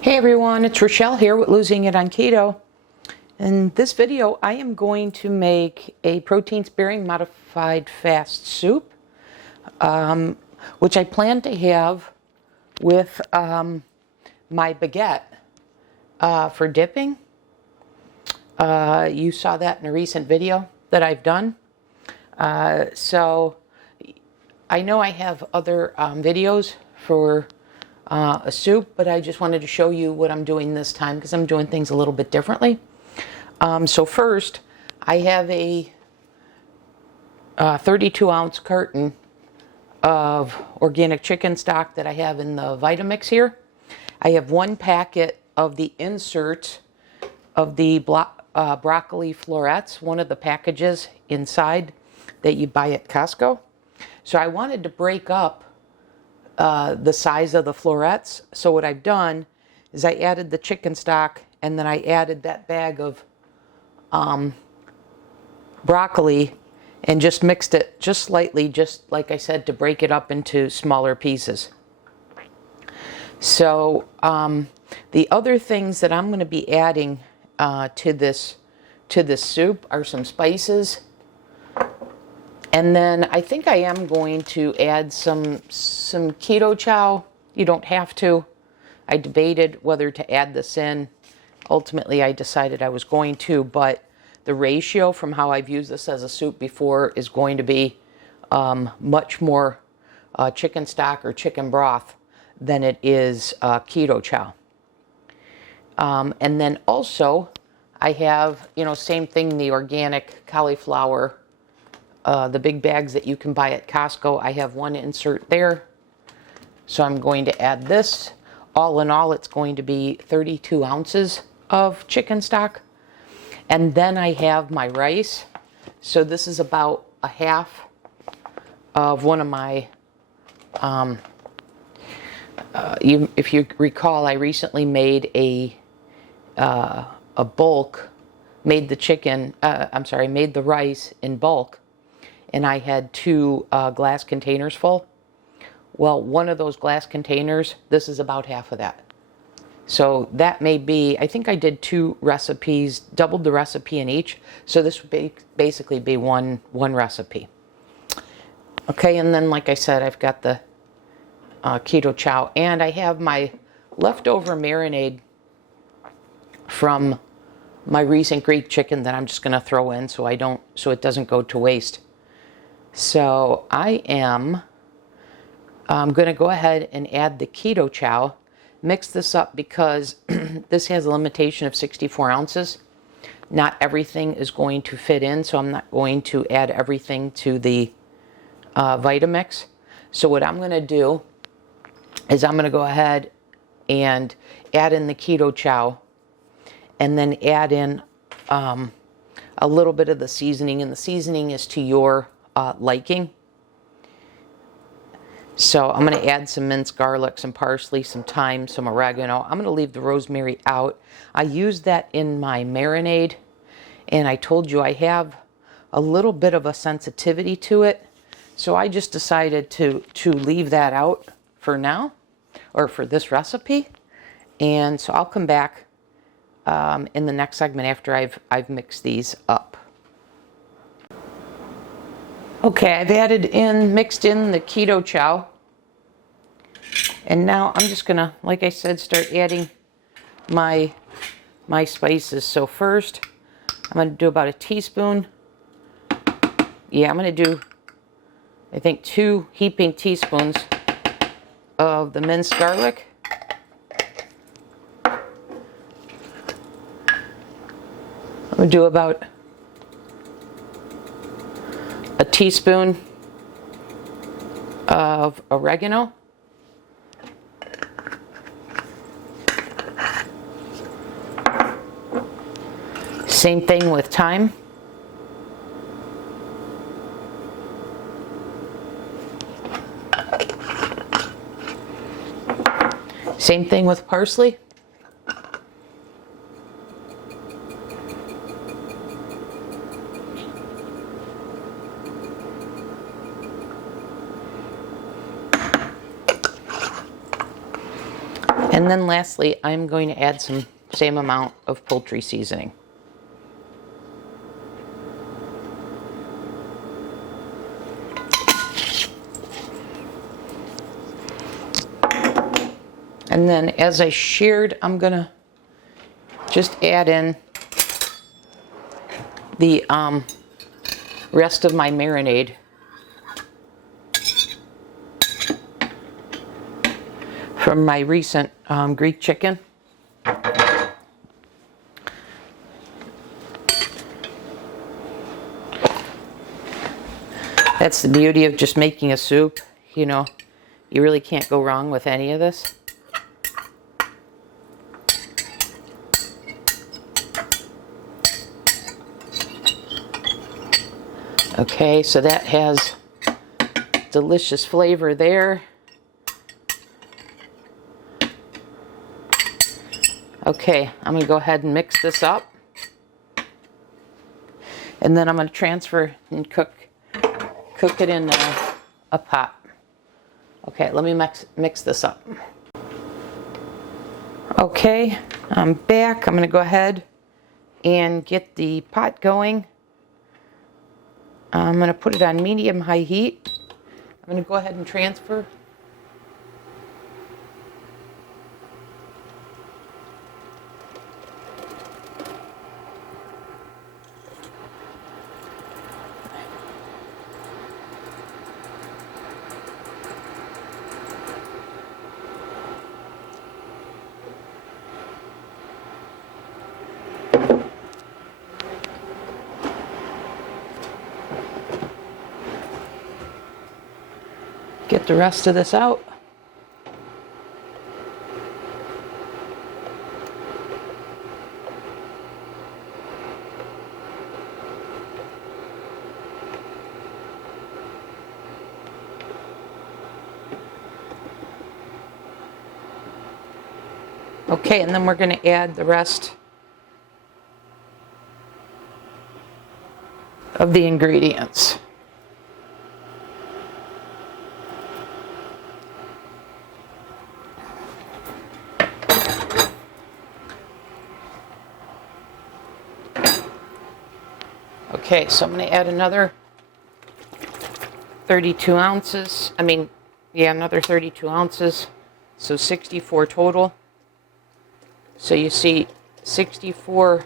Hey everyone, it's Rochelle here with Losing It on Keto. In this video, I am going to make a protein-sparing modified fast soup, which I plan to have with my baguette for dipping. You saw that in a recent video that I've done. So I know I have other videos for a soup, but I just wanted to show you what I'm doing this time because I'm doing things a little bit differently. So first, I have a 32-ounce carton of organic chicken stock that I have in the Vitamix here. I have one packet of the insert of the broccoli florets, one of the packages inside that you buy at Costco. So I wanted to break up the size of the florets. So what I've done is I added the chicken stock and then I added that bag of broccoli and just mixed it just slightly, just like I said, to break it up into smaller pieces. So the other things that I'm going to be adding to this soup are some spices. And then I think I am going to add some keto chow. You don't have to. I debated whether to add this in. Ultimately, I decided I was going to, but the ratio from how I've used this as a soup before is going to be much more chicken stock or chicken broth than it is keto chow. And then also, I have, same thing, the organic cauliflower. The big bags that you can buy at Costco, I have one insert there. So I'm going to add this. All in all, it's going to be 32 ounces of chicken stock. And then I have my rice. So this is about a half of one of my, if you recall, I recently made a bulk, made the rice in bulk. And I had two glass containers full. Well, one of those glass containers, this is about half of that. So that may be, I think I did two recipes, doubled the recipe in each. So this would basically be one recipe. Okay, and then like I said, I've got the keto chow. And I have my leftover marinade from my recent Greek chicken that I'm just going to throw in so it doesn't go to waste. So I'm going to go ahead and add the keto chow, mix this up because this has a limitation of 64 ounces. Not everything is going to fit in, so I'm not going to add everything to the Vitamix. So what I'm going to do is I'm going to go ahead and add in the keto chow and then add in a little bit of the seasoning, and the seasoning is to your liking. So I'm going to add some minced garlic, some parsley, some thyme, some oregano. I'm going to leave the rosemary out. I used that in my marinade, and I told you I have a little bit of a sensitivity to it. So I just decided to leave that out for now, or for this recipe. And so I'll come back in the next segment after I've mixed these up. Okay, I've mixed in the keto chow. And now I'm just gonna, like I said, start adding my spices. So first, I'm gonna do about a teaspoon. Yeah, I'm gonna do, I think, 2 heaping teaspoons of the minced garlic. I'm gonna do about a teaspoon of oregano. Same thing with thyme. Same thing with parsley. And And then lastly, I'm going to add some same amount of poultry seasoning. And then as I shared, I'm gonna just add in the rest of my marinade. From my recent Greek chicken. That's the beauty of just making a soup, you know. You really can't go wrong with any of this. Okay, so that has delicious flavor there. Okay, I'm going to go ahead and mix this up. And then I'm going to transfer and cook it in a pot. Okay, let me mix this up. Okay, I'm back. I'm going to go ahead and get the pot going. I'm going to put it on medium-high heat. I'm going to go ahead and transfer. Get the rest of this out. Okay, and then we're going to add the rest of the ingredients. Okay, so I'm going to add another 32 ounces. Another 32 ounces. So 64 total. So you see 64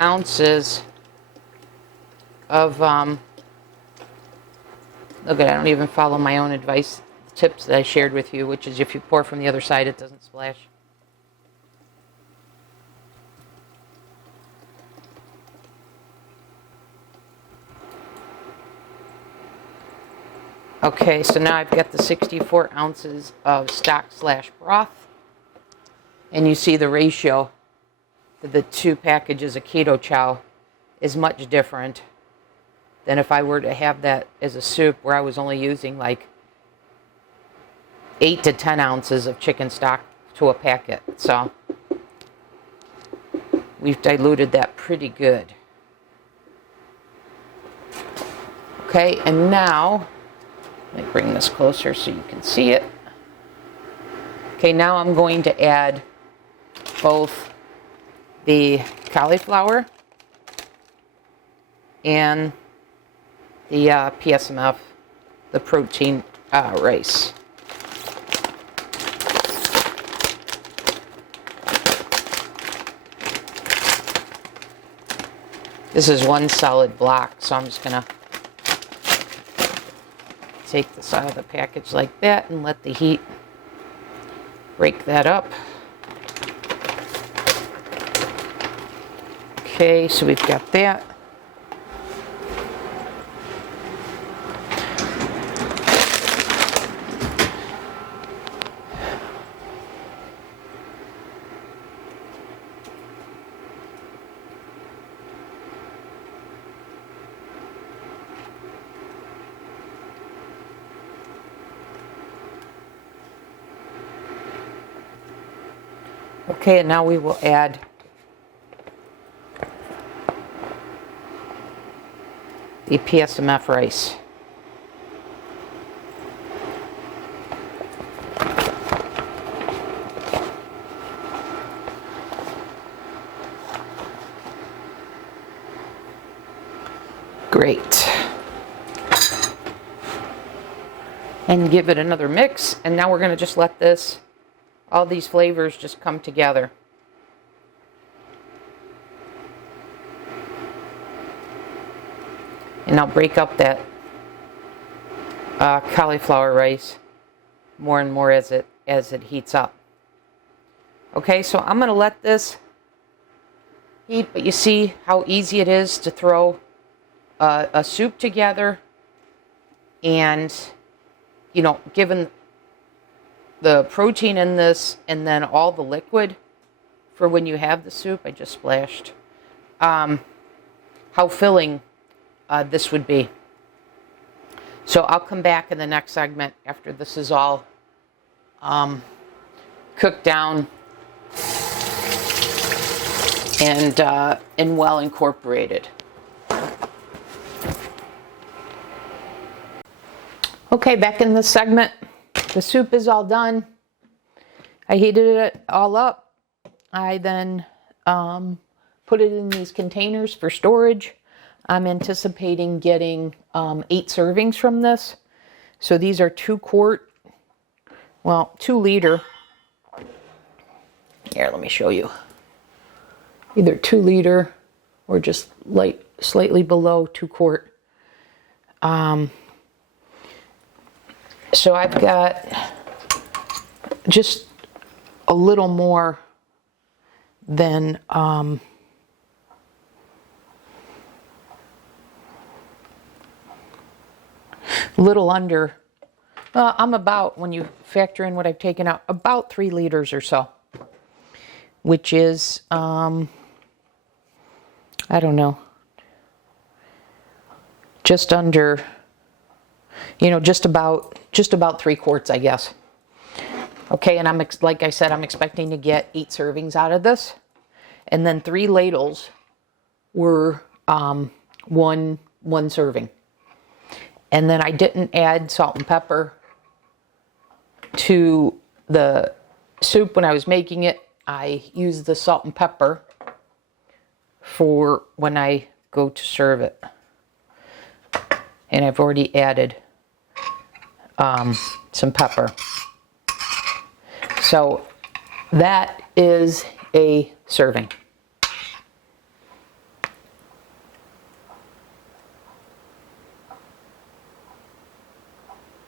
ounces of, look at it, I don't even follow my own advice, tips that I shared with you, which is if you pour from the other side, it doesn't splash. Okay, so now I've got the 64 ounces of stock/broth. And you see the ratio to the two packages of Keto Chow is much different than if I were to have that as a soup where I was only using like 8 to 10 ounces of chicken stock to a packet. So we've diluted that pretty good. Okay, and now, let me bring this closer so you can see it. Okay, now I'm going to add both the cauliflower and the PSMF, the protein rice. This is one solid block, so I'm just gonna take this out of the package like that and let the heat break that up. Okay, so we've got that. Okay, and now we will add the PSMF rice. Great. And give it another mix. And now we're going to just let this, all these flavors just come together. And I'll break up that cauliflower rice more and more as it heats up. Okay, so I'm going to let this heat, but you see how easy it is to throw a soup together, and you know, given the protein in this and then all the liquid for when you have the soup, I just splashed, how filling this would be. So I'll come back in the next segment after this is all cooked down and well incorporated. Okay, back in this segment. The soup is all done. I heated it all up. I then put it in these containers for storage. I'm anticipating getting 8 servings from this. So these are 2 liter. Here, let me show you. Either 2 liter or just slightly below 2 quart. So I've got just a little more than a little under. I'm about, when you factor in what I've taken out, about 3 liters or so, which is I don't know, just under, you know, just about 3 quarts, I guess. Okay, and like I said, I'm expecting to get 8 servings out of this, and then 3 ladles were one serving. And then I didn't add salt and pepper to the soup when I was making it. I used the salt and pepper for when I go to serve it. And I've already added some pepper. So that is a serving.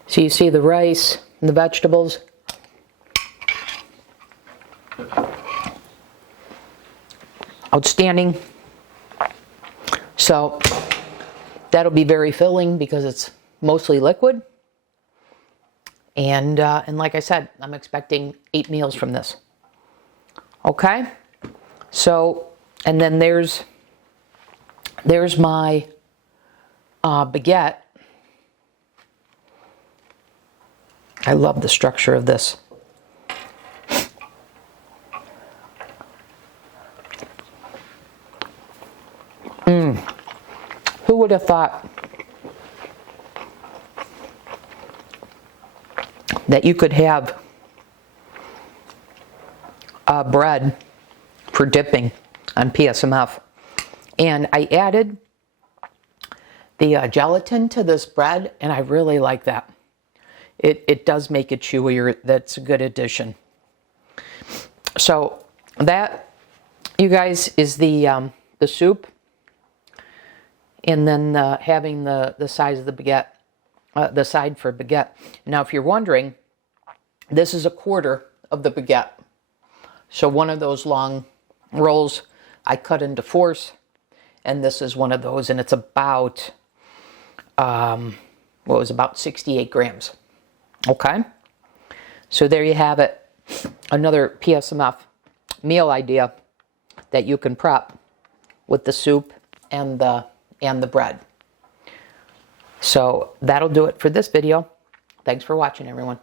So you see the rice and the vegetables. Outstanding. So that'll be very filling because it's mostly liquid. And like I said, I'm expecting 8 meals from this. Okay? So, and then there's my baguette. I love the structure of this. Who would have thought that you could have bread for dipping on PSMF? And I added the gelatin to this bread, and I really like that. It does make it chewier. That's a good addition. So that, you guys, is the soup, and then having the size of the baguette, the side for baguette. Now, if you're wondering, this is a quarter of the baguette. So one of those long rolls I cut into 4s, and this is one of those, and it's about about 68 grams. Okay, so there you have it. Another PSMF meal idea that you can prep with the soup and the bread. So that'll do it for this video. Thanks for watching, everyone.